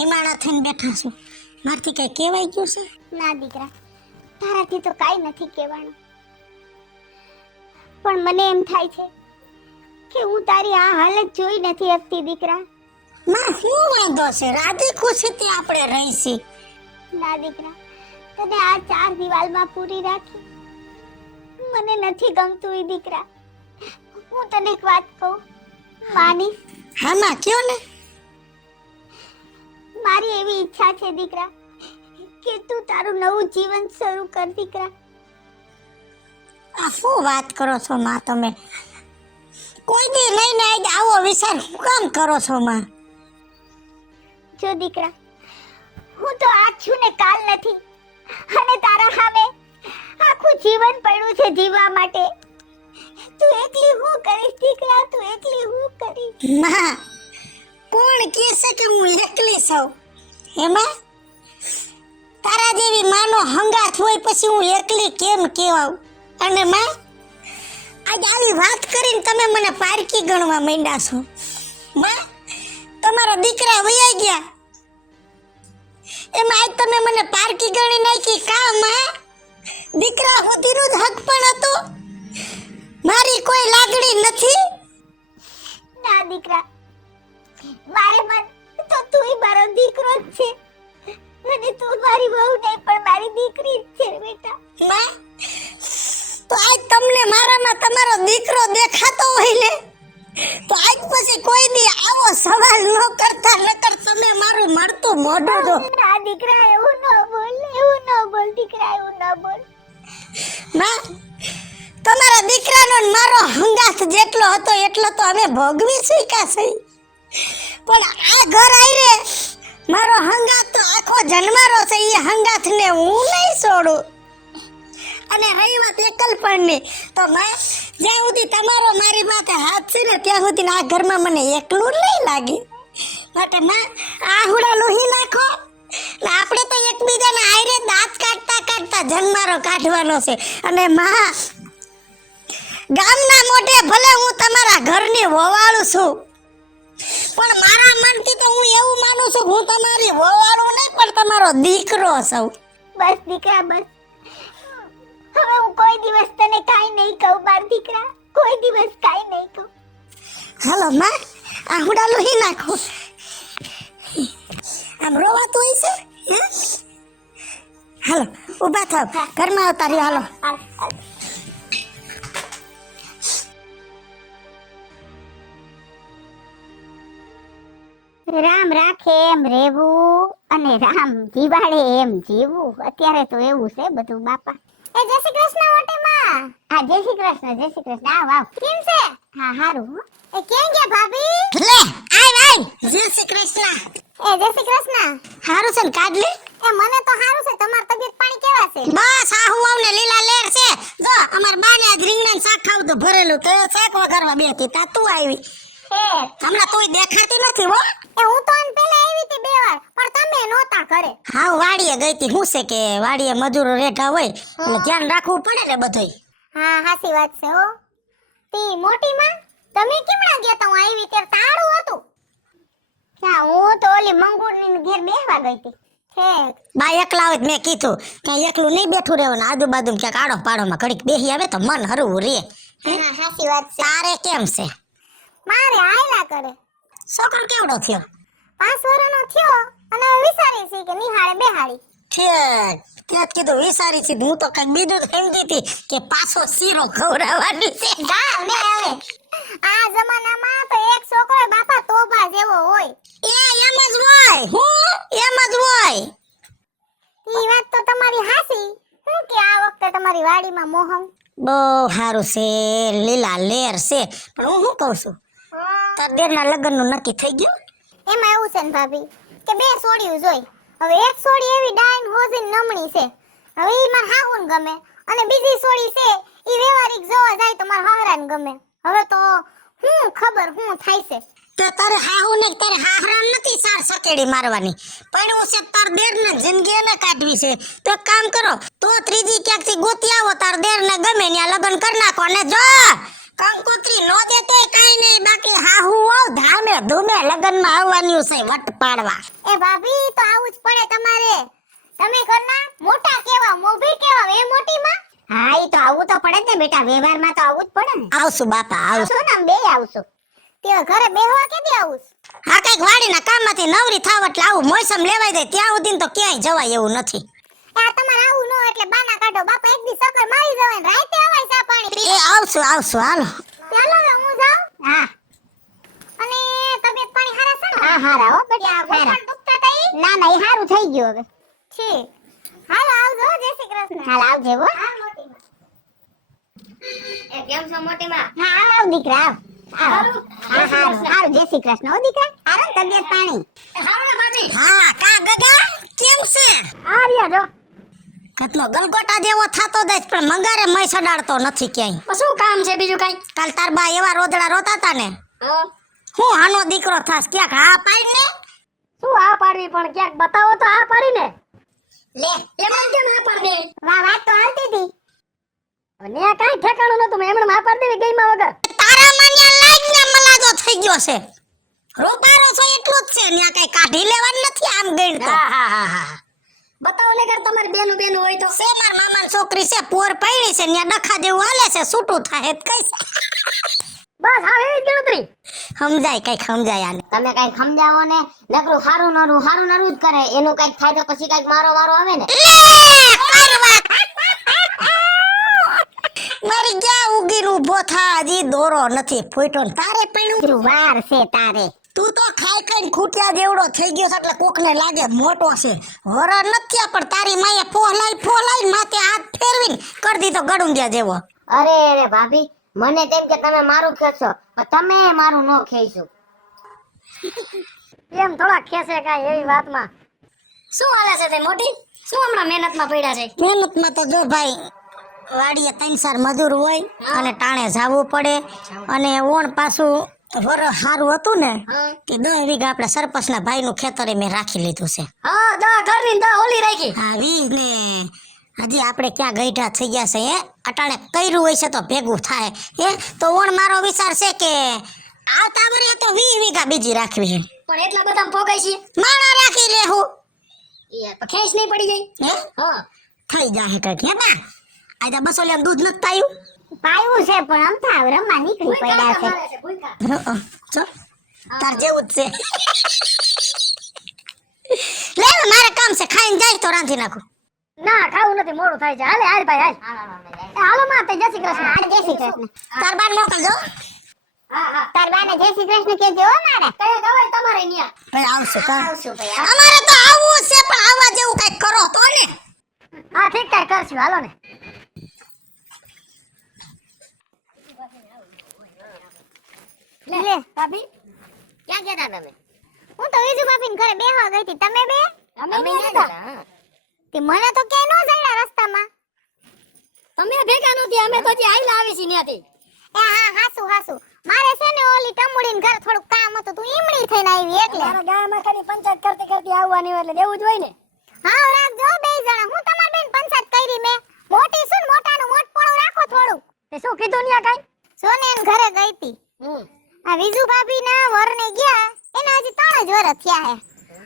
નિમાણા થઈને બેઠા છો. મારથી કઈ કહેવાય ગયું છે? ના દીકરા, તારાથી તો કાંઈ નથી કહેવાનું, પણ મને એમ થાય છે કે હું તારી આ હાલત જોઈ નથી શકતી દીકરા. માં શું વાંધો છે? રાધી ખુશીથી આપણે રહીશી. ના દીકરા, તને આ 4 દિવાલમાં પૂરી રાખી મને નથી ગમતું ઈ દીકરા. હું તને એક વાત કહું, માની? હા માં, કયો ને. મારી એવી ઈચ્છા છે દીકરા કે તું તારું નવું જીવન શરૂ કર દીકરા. આ શું વાત કરો છો માં તમે? કોઈ દી લઈને આવી આવો વિચાર શું કામ કરો છો માં? જો દીકરા, હું તો આજ છું ને કાલ નથી, અને તારા સામે આખું જીવન પડ્યું છે જીવવા માટે. તું એકલી હું કરીશ દીકરા? તું એકલી હું કરીશ? માં, કોણ કહે છે કે હું એકલી છું? એમાં તારા જેવી માનો હંગાથ હોય પછી હું એકલી કેમ કહેવાઉં? અને માં, આજ આવી વાત કરીને તમે મને પારકી ગણવા માંડ્યા છો. માં, તમારા દીકરા વયા ગયા એમાં આજ તમે મને પારકી ગણી નાખી કા માં? દીકરા સુધીનો જ હક પણ હતો, મારી કોઈ લાગણી નથી. ના દીકરા, મારે મન તો તુંય મારો દીકરો જ છે, અને તું મારી વહુ નહીં પણ મારી દીકરી જ છે બેટા. માં, તો આજ તમને મારામાં તમારો દીકરો દેખાતો હોય ને તો આજ પછી કોઈ દી આવો સવાલ ન કરતા, નકર તમે મારું મળતું મોઢું જો. ના દીકરા, એવું ન બોલ, એવું ન બોલ દીકરા, એવું ન બોલ. માં, તમારા દીકરાનો ને મારો હંગાથ જેટલો હતો એટલો તો અમે ભોગવી શીખ્યા છે, પણ આ ઘર આયરે મારો હંગાથ તો આખો જન્મારો છે. એ હંગાથને હું નહીં છોડું. અને રહી વાત એકલપણની, તો માં, જ્યાં સુધી તમારો મારી માથે હાથ છે ને ત્યાં સુધી આ ઘરમાં મને એકલું નહીં લાગે. માટે માં, આ હુડા લોહી નાખો ને આપણે તો એકબીજાના આયરે દાંત કાઢતા કાઢતા જન્મારો કાઢવાનો છે. અને માં, ગામના મોઢે ભલે હું તમારા ઘરની વવાળું છું, પણ મારા મનથી તો હું એવું માનું છું કે હું તમારી વવાળું નહીં પણ તમારો દીકરો છું. બસ દીકરા, બસ. હવે હું કોઈ દિવસ તને કાંઈ નહીં કહું માર દીકરા, કોઈ દિવસ કાંઈ નહીં કહું. હાલો માં, આ હુડા લોહી નાખો. આમ રોવાતું હોય છે હે? હાલો ઊભા થાવ, ઘરમાં આવતા રહ્યો. હાલો. રામ રાખે એમ રહેવું અને રામ જીવાડે એમ જીવવું. અત્યારે તો એવું છે બધું બાપા. એ જય શ્રી કૃષ્ણ મોટી માં. હા, જય શ્રી કૃષ્ણ, જય શ્રી કૃષ્ણ. આવ આવ. કેમ છે? હા, હારું હો. એ કેમ ગયા ભાભી? લે આય જય શ્રી કૃષ્ણ. એ જય શ્રી કૃષ્ણ. હારું છે ને કાઢ લે. એ મને તો હારું છે, તમાર તબિયત પાણી કેવા છે? બસ આ હું આવને લીલા લેર છે. જો અમાર બાને આજ રીંગણાનું શાક ખાવું તો ભરેલું, તો શાક વઘારવા બેઠી તા તું આવી. હમણાં તુંય દેખાતી નથી હો. એ હું તો આન પહેલા આવી હતી 2 વાર, પણ તમે નહોતા ઘરે. હા, વાડીએ ગઈ હતી. શું છે કે વાડીએ મજૂરો રેઠા હોય એટલે ધ્યાન રાખવું પડે ને બધુંય. હા, હાસી વાત છે હો. તી મોટી માં, તમે કેમણા ગયા તા? હું આવી ત્યારે તાળું હતું. ક્યાં? હું તો ઓલી મંગુરની ઘેર બેહવા ગઈ હતી. ઠેક. બા એકલા હોય મેં કીધું કે એકલું નહીં બેઠું રહેવાનું, આજુબાજુ ક્યાંક આડો પાડોમાં ઘડીક બેસી આવે તો મન હરવું રે. હા, હાસી વાત છે. તારે કેમ છે? મારે આયલા કરે. છોકરો કેવડો થયો? 5 વર્ષનો થયો, અને હવે વિચારી છે કે નિહાળે બેહાડી. ઠેક, ત્યાં જ કીધું વિચારી છે. હું તો કઈ બીજું સમજી હતી કે પાછો શીરો ખવડાવવાની છે. જા ને હવે. આ જમાનામાં તો એક છોકરો બાપા તોબા જેવો હોય. એમ જ હોય. હું એમ જ હોય. ઈ વાત તો તમારી હાસી. હું કે આ વખતે તમારી વાડીમાં મોહમ બહુ સારું છે, લીલા લેર છે. પણ હું શું કહું છું, તાર દેરના લગ્નનું નક્કી થઈ ગયું? એમાં એવું છે ને ભાભી કે 2 સોડિયું જોઈ. હવે એક સોડી એવી ડાઈન હોજીન નમણી છે, હવે ઈ માર હાહુન ગમે, અને બીજી સોડી છે ઈ વ્યવહારિક જોવા જાય તો માર હાહરાન ગમે. હવે તો હું ખબર હું થાય છે. તો તારે હાહુ ને તારે હાહરાન નથી સાર સકેડી મારવાની, પણ હું છે તાર દેરને જિંદગી એને કાઢવી છે. તો એક કામ કરો, તો ત્રીજી ક્યાંકથી ગોતી આવો, તાર દેરને ગમે ત્યાં લગ્ન કરી નાખો. અને જો કંકોત્રી નો દે તોય કાઈ નહીં, બાકી હાહુ આવ ધામે ધૂમે લગનમાં આવવાનું છે વટ પાડવા. એ ભાભી તો આવું જ પડે તમારે. તમે ઘરના મોટા કેવા મોભી કેવા એ મોટી માં. હા ઈ તો આવું તો પડે ને બેટા, વ્યવહારમાં તો આવું જ પડે ને. આવશું બાપા આવશું. આવશું ને આમ બે આવશું. તે ઘરે બેહવા કેદી આવું? હા કઈક વાડીના કામમાંથી નવરી થાવ એટલે આવું. મોસમ લેવાઈ જાય ત્યાં સુધી તો ક્યાંય જવાય એવું નથી. આ તમારે આવું ન એટલે બાના કાઢો. બાપા એક દી સકર મારી જવાય ને રાતે આવાય ચા પાણી. એ આવશું આવશું હાલો. ચાલો હવે હું જાઉં. હા. અને તબિયત પાણી હારા છે ને? હા હારા હો બઢિયા. હારા દુખતા તા ઈ? ના ના ઈ હારું થઈ ગયું હવે. ઠીક. હાલો આવજો હો, જય શ્રી કૃષ્ણ. હાલ આવજે હો. હા મોટી માં. એ કેમ છો મોટી માં? હા આવ દીકરા આવ. હારું. હા હારું હારું જય શ્રી કૃષ્ણ હો દીકરા. હારું તબિયત પાણી? હારું ને ભાભી. હા કા ગગા કેમ છે? આ રહ્યા જો. કેટલો ગલગોટા જેવો થાતો દેશ પણ મંગારે મય સડાડતો નથી ક્યાંય. શું કામ છે બીજું કઈ? કાલ તાર બા એવા રોદડા રોતા તા ને, હું આનો દીકરો થાસ ક્યાંક હા પાડી ને. શું આ પાડવી પણ ક્યાંક બતાવો તો આ પાડી ને. લે એમાં કેમ આ પાડે? વાહ વાત તો હાલતી હતી. અને આ કાઈ ઠેકાણું નતું, મેં એમણે આ પાડી દેવી ગઈમાં વગર. તારા માન્યા લાગ ને મલાજો થઈ ગયો છે. રોપારો છો એટલું જ છે, ન્યા કઈ કાઢી લેવાનું નથી આમ ગણતો. હા બતાવો ને કર તમારી બેનું હોય તો. છે માર મામાની છોકરી છે, પોર પૈણી છે, ન્યા ડખા જેવું હાલે છે, છૂટું થાય તો કઈ બસ હા એવી ગણતરી. સમજાય કઈક સમજાય આને. તમે કઈ સમજાવો ને, નકરું હારું નરું જ કરે. એનું કઈક થાય તો પછી કઈક મારો આવે ને. મારી ગયા ઉગીર ઉભો થા, હજી દોરો નથી ફૂટ્યો ને તારે પૈણું વાર છે તારે. તું તો ખાઈ ખાઈને ખૂટ્યા જેવડો થઈ ગયો છે એટલે કોકને લાગે મોટો છે. હોરા નથી પણ તારી માએ ફોલાઈ માથે હાથ ફેરવીને કરી દીધો ગડુંગિયા જેવો. અરે રે ભાભી, મને તેમ કે તમે મારું ખેંચો, પણ તમે મારું ન ખેંચો. એમ થોડા ખેસે કાઈ એવી વાતમાં. શું હાલે છે તે મોટી? શું હમણાં મહેનતમાં પડ્યા છે? મહેનતમાં તો જો ભાઈ વાડીએ 3-4 મજૂર હોય અને ટાણે જાવું પડે. અને ઓણ પાછું વર સારું હતું ને કે 10 વીઘા આપણે સરપંચના ભાઈનું ખેતરે મેં રાખી લીધું છે. હા દા ઘરની દા ઓલી રાખી. હા વી ને હજી આપણે ક્યાં ગઈઢા થઈ ગયા છે. હે અટાણે કર્યું હોય છે તો ભેગું થાય. હે તો ઓણ મારો વિચાર છે કે આવતા વરે તો 20 વીઘા બીજી રાખવી છે. પણ એટલા બધા ભોગાય છે માણા રાખી લેહું. એ ખેંચ નહીં પડી જાય. હે હા થઈ જાય કઈક. હે બા આજા 200 લેમ દૂધ નથી પાયું. પાયું છે પણ આમ થાવ રમવા નીકળી પડ્યા છે. જો તાર જેવું જ છે. લે મારે કામ છે, ખાઈને જાય તો રાંધી નાખું. ના ખાવું નથી, મોડું થાય છે. હાલે હાલ ભાઈ હાલ. હાલો માં તે જય શ્રી કૃષ્ણ. હા જય શ્રી કૃષ્ણ. તાર બાર મોકલજો. હા તાર બાને જય શ્રી કૃષ્ણ કહેજો હો મારે. કઈ દવાઈ તમારે ન્યા ભાઈ આવશું કા. આવશું ભાઈ. અમારે તો આવું છે પણ આવા જેવું કઈક કરો તો ને. હા ઠીક કઈ કરશું હાલો ને. લે ભાભી ક્યાં ગયા તા તમે? હું તો વિજુ ભાભીને ઘરે બેહવા ગઈ હતી. તમે બે? અમે ગયા તા. તે મને તો કે નો જડ્યા રસ્તામાં. તમે ભેગા નહોતી, અમે તો જે આઈલા આવી છી ન્યાથી. એ હા હાસુ મારે છે ને ઓલી ટમુડીને ઘરે થોડું કામ હતું, તું ઈમડી થઈને આવી એટલે. મારા ગામમાં ખાલી પંચાયત કરતી આવવાની એટલે દેવું જ હોય ને. હા રાખજો બે જણા. હું તમાર બેન પંચાયત કરી મે. મોટી સુન મોટાનું મોટપણું રાખો થોડું. તે શું કીધું ન્યા કાઈ? સોનેન ઘરે ગઈ હતી. આ વિજુ ભાભી ના વરને ગયા એને હજી 3 જ વર્ષ થયા હે.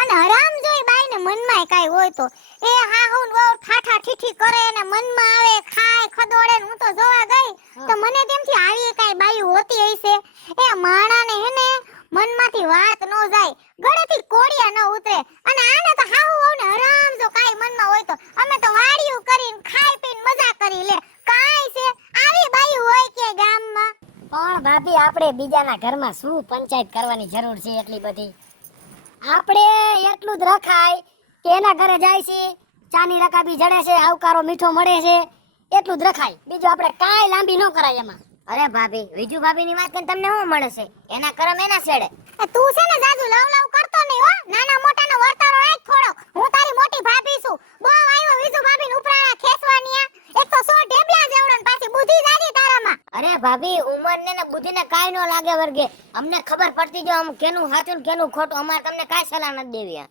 અને હરામ જોઈ બાઈ ને મનમાં કાઈ હોય તો એ હા હું બહુ ઠાઠા ઠીઠી કરે ને મનમાં આવે ખાય ખદોડે. હું તો જોવા ગઈ તો મને તેમથી આવી કાઈ બાઈ હોતી હશે. એ માણાને હેને મનમાંથી વાત નો જાય, ગળેથી કોડિયા ન ઉતરે. અને આને તો હાહુ હોને હરામ જો કાઈ મનમાં હોય તો અમે તો વાડિયું કરીને ખાઈ પીને મજા કરી લે. કાઈ છે આવી બાઈ હોય કે ગામમાં? પણ ભાભી આપણે બીજાના ઘરમાં શું પંચાયત કરવાની જરૂર છે એટલી બધી? આપણે એટલું જ રખાય કે એના ઘરે જાય છે, ચાની રકાબી જડે છે, આવકારો મીઠો મળે છે, એટલું જ રખાય. બીજું આપણે કાઈ લાંબી ન કરાય એમાં. અરે ભાભી, વિજુ ભાભીની વાત કરીને તમને શું મળે છે? એના કરમ એના છેડે. તું છે ને જાજુ લવ કરતો નહીં હો. નાના મોટાનો વર્તારો રાખ થોડો. હું તારી મોટી ભાભી છું. બહુ આવ્યો વિજુ ભાભીને ઉપરાણા ખેસવાનિયા. એક તો 100 ઢેબલા જેવડો ને પાછી બુદ્ધિ જાજી તારામાં. અરે ભાભી, ઉંમરને ને બુદ્ધિને કાઈ ન લાગે વર્ગે. અમને ખબર પડતી જો આમ કેનું સાચું ને કેનું ખોટું. અમારે તમને કાઈ સલાહ નથી દેવી.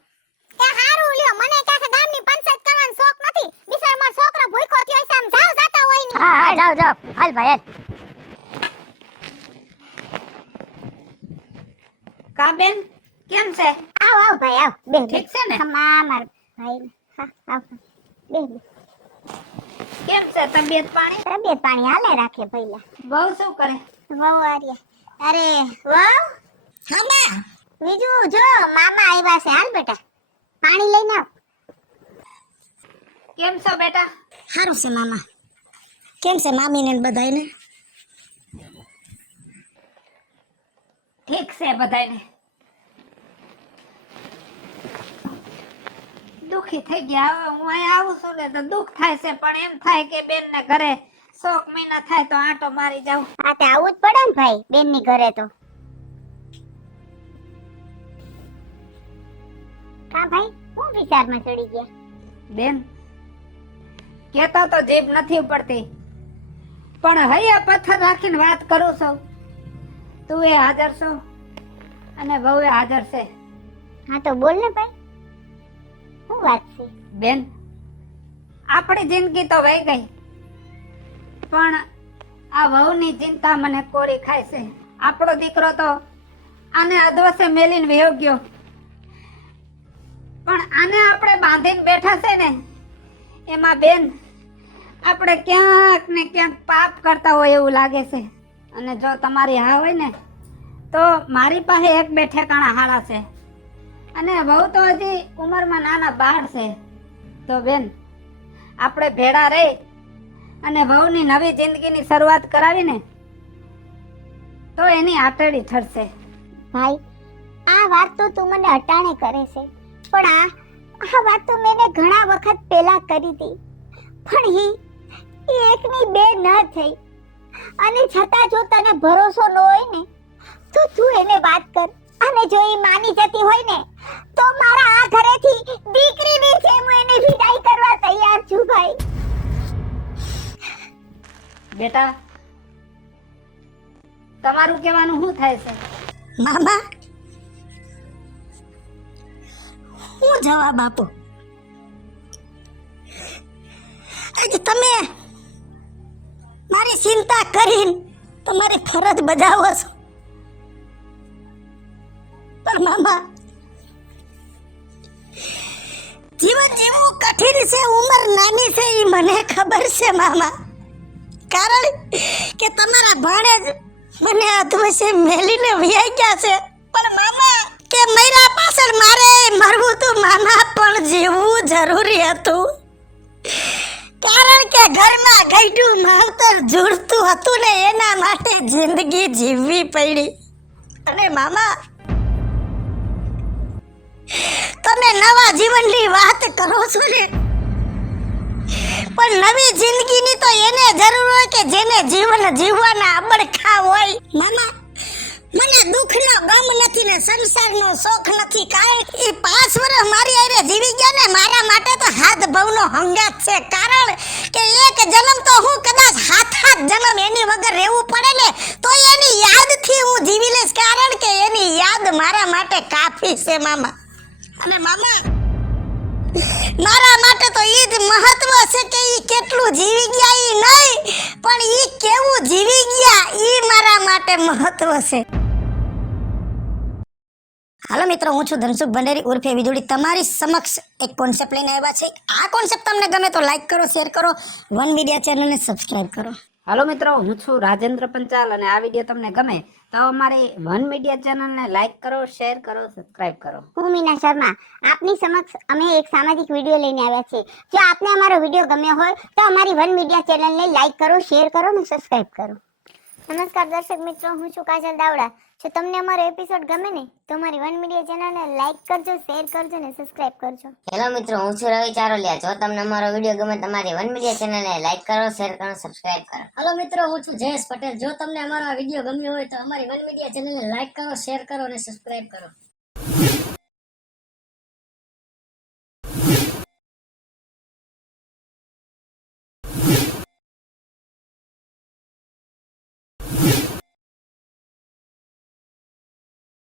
એ હારું લ્યો, મને કાકે ગામની પંચાયત કરવાનો શોખ નથી. બિચાર મારો છોકરો ભૂખ્યો થયો છે, આમ જાવ જાતા હોય ને. હા જાવ હાલ ભાઈ હાલ. કા બેન કેમ છે? આવ આવ ભાઈ આવ બે ઠીક છે ને? માર ભાઈ હા આવ બે કેમ છે તબિયત પાણી? તબિયત પાણી હાલે રાખે પહેલા. બહુ શું કરે? વહુ આર્યા. અરે વહુ હા બા. બીજું જો મામા આવ્યા છે, હાલ બેટા પાણી લઈને આવ. કેમ છો બેટા? સારું છે મામા. કેમ છે મામીને ને બધાયને? ઠીક છે બધાને. દુખી થઈ ગયા. હવે હું અહીંયા આવું છું ને તો દુઃખ થાય છે, પણ એમ થાય કે બેન ને ઘરે 100 મહિના થાય તો આંટો મારી જાઉં. આ તે આવું જ પડે ને ભાઈ બેન ની ઘરે તો. કા ભાઈ હું વિચારમાં ચડી ગયા? બેન કેતા તો જીભ નથી પડતી, પણ હૈયા પથ્થર રાખીને વાત કરું છું. તું એ હાજર છો અને વહુ એ હાજર છે. હા તો બોલ ને ભાઈ શું વાત છે? બેન આપણી જિંદગી તો વહી ગઈ, પણ આ વહુની ચિંતા મને કોરી ખાય છે. આપણો દીકરો તો આને અધવસે મેલીને વયો ગયો, પણ આને આપણે બાંધીને બેઠા છે ને, એમાં બેન આપણે ક્યાંક ને ક્યાંક પાપ કરતા હોય એવું લાગે છે. અને જો તમારી હા હોય ને તો મારી પાસે એક બે ઠેકાણા હારા છે, અને વહુ તો હજી ઉંમરમાં નાના બાળ છે. તો બેન આપણે ભેળા રહી અને વહુની નવી જિંદગીની શરૂઆત કરાવીને તો એની આટડી ઠરશે. ભાઈ આ વાત તો તું મને અટાણે કરે છે, પણ આ વાત તો મેં ઘણા વખત પહેલા કરી હતી, પણ ઈ એકની બે ન થઈ. અને છતાં જો તને ભરોસો ન હોય ને તો તું એને વાત કર, અને જો ઈ માની જતી હોય ને તો મારા આ ઘરેથી દીકરીની જેમ હું એને વિદાય કરવા તૈયાર છું ભાઈ. બેટા તમારું કહેવાનું શું થાય છે? મામા હું જવાબ આપો? આજે તમે મારી ચિંતા કરીને તમારી ફરજ બજાવો છો, પણ મામા જીવન જીવવું કઠિન છે, ઉંમર નાની છે એ મને ખબર છે મામા. કારણ કે તમારા ભાણેજ મને અધવસે મેલીને વહી ગયા છે, પણ મામા કે મૈરા પાછળ મારે મરવું તું મામા, પણ જીવવું જરૂરી હતું. કારણ કે ઘરમાં ગઈડું માવતર જુડતું હતું ને એના માટે જિંદગી જીવવી પડી. અને મામા તમે નવા જીવનની વાત કરો છો ને, પણ નવી જિંદગીની તો એને જરૂર હોય કે જેને જીવન જીવવાના અબડખા હોય. મામા મને દુઃખનો ગમ નથી ને સંસારનો શોખ નથી, કારણ કે 5 વર્ષ મારી હારે જીવી ગયા ને મારા માટે તો હાથ ભવનો હંગાત છે. કારણ કે એક જન્મ તો હું કદાચ હાથ જન્મ એની વગર રહેવું પડે ને તો એની યાદથી હું જીવી લઈશ, કારણ કે એની યાદ મારા માટે કાફી છે મામા. અને મામા મારા માટે તો ઈ જ મહત્વ છે કે ઈ કેટલું જીવી ગયા ઈ નહીં, પણ ઈ કેવું જીવી ગયા ઈ મારા માટે મહત્વ છે. હાલો મિત્રો, હું છું ધનસુખ ભંડેરી ઉર્ફે વીજળી, તમારી સમક્ષ એક કોન્સેપ્ટ લઈને આવ્યા છે. આ કોન્સેપ્ટ તમને ગમે તો લાઈક કરો, શેર કરો, વન મીડિયા ચેનલને સબસ્ક્રાઇબ કરો. હાલો મિત્રો, હું છું રાજેન્દ્ર પંચાલ, અને આ વિડીયો તમને ગમે તો અમારી વન મીડિયા ચેનલને લાઈક કરો, શેર કરો, સબસ્ક્રાઇબ કરો. હું મીના શર્મા આપની સમક્ષ અમે એક સામાજિક વિડીયો લઈને આવ્યા છીએ. જો આપને અમારો વિડીયો ગમ્યો હોય તો અમારી વન મીડિયા ચેનલને લાઈક કરો, શેર કરો અને સબસ્ક્રાઇબ કરો. નમસ્કાર દર્શક મિત્રો, હું છું કાજલ દાવડા. જો તમને અમારો એપિસોડ ગમે ને તો અમારી વન મીડિયા ચેનલને લાઈક કરજો, શેર કરજો અને સબસ્ક્રાઇબ કરજો. હેલો મિત્રો, હું છું રવિ ચારોલિયા. જો તમને અમારો વિડીયો ગમે તમારી વન મીડિયા ચેનલને લાઈક કરો, શેર કરો, સબસ્ક્રાઇબ કરો. હાલો મિત્રો, હું છું જયેશ પટેલ. જો તમને અમારો આ વિડીયો ગમ્યો હોય તો અમારી વન મીડિયા ચેનલને લાઈક કરો, શેર કરો અને સબસ્ક્રાઇબ કરો.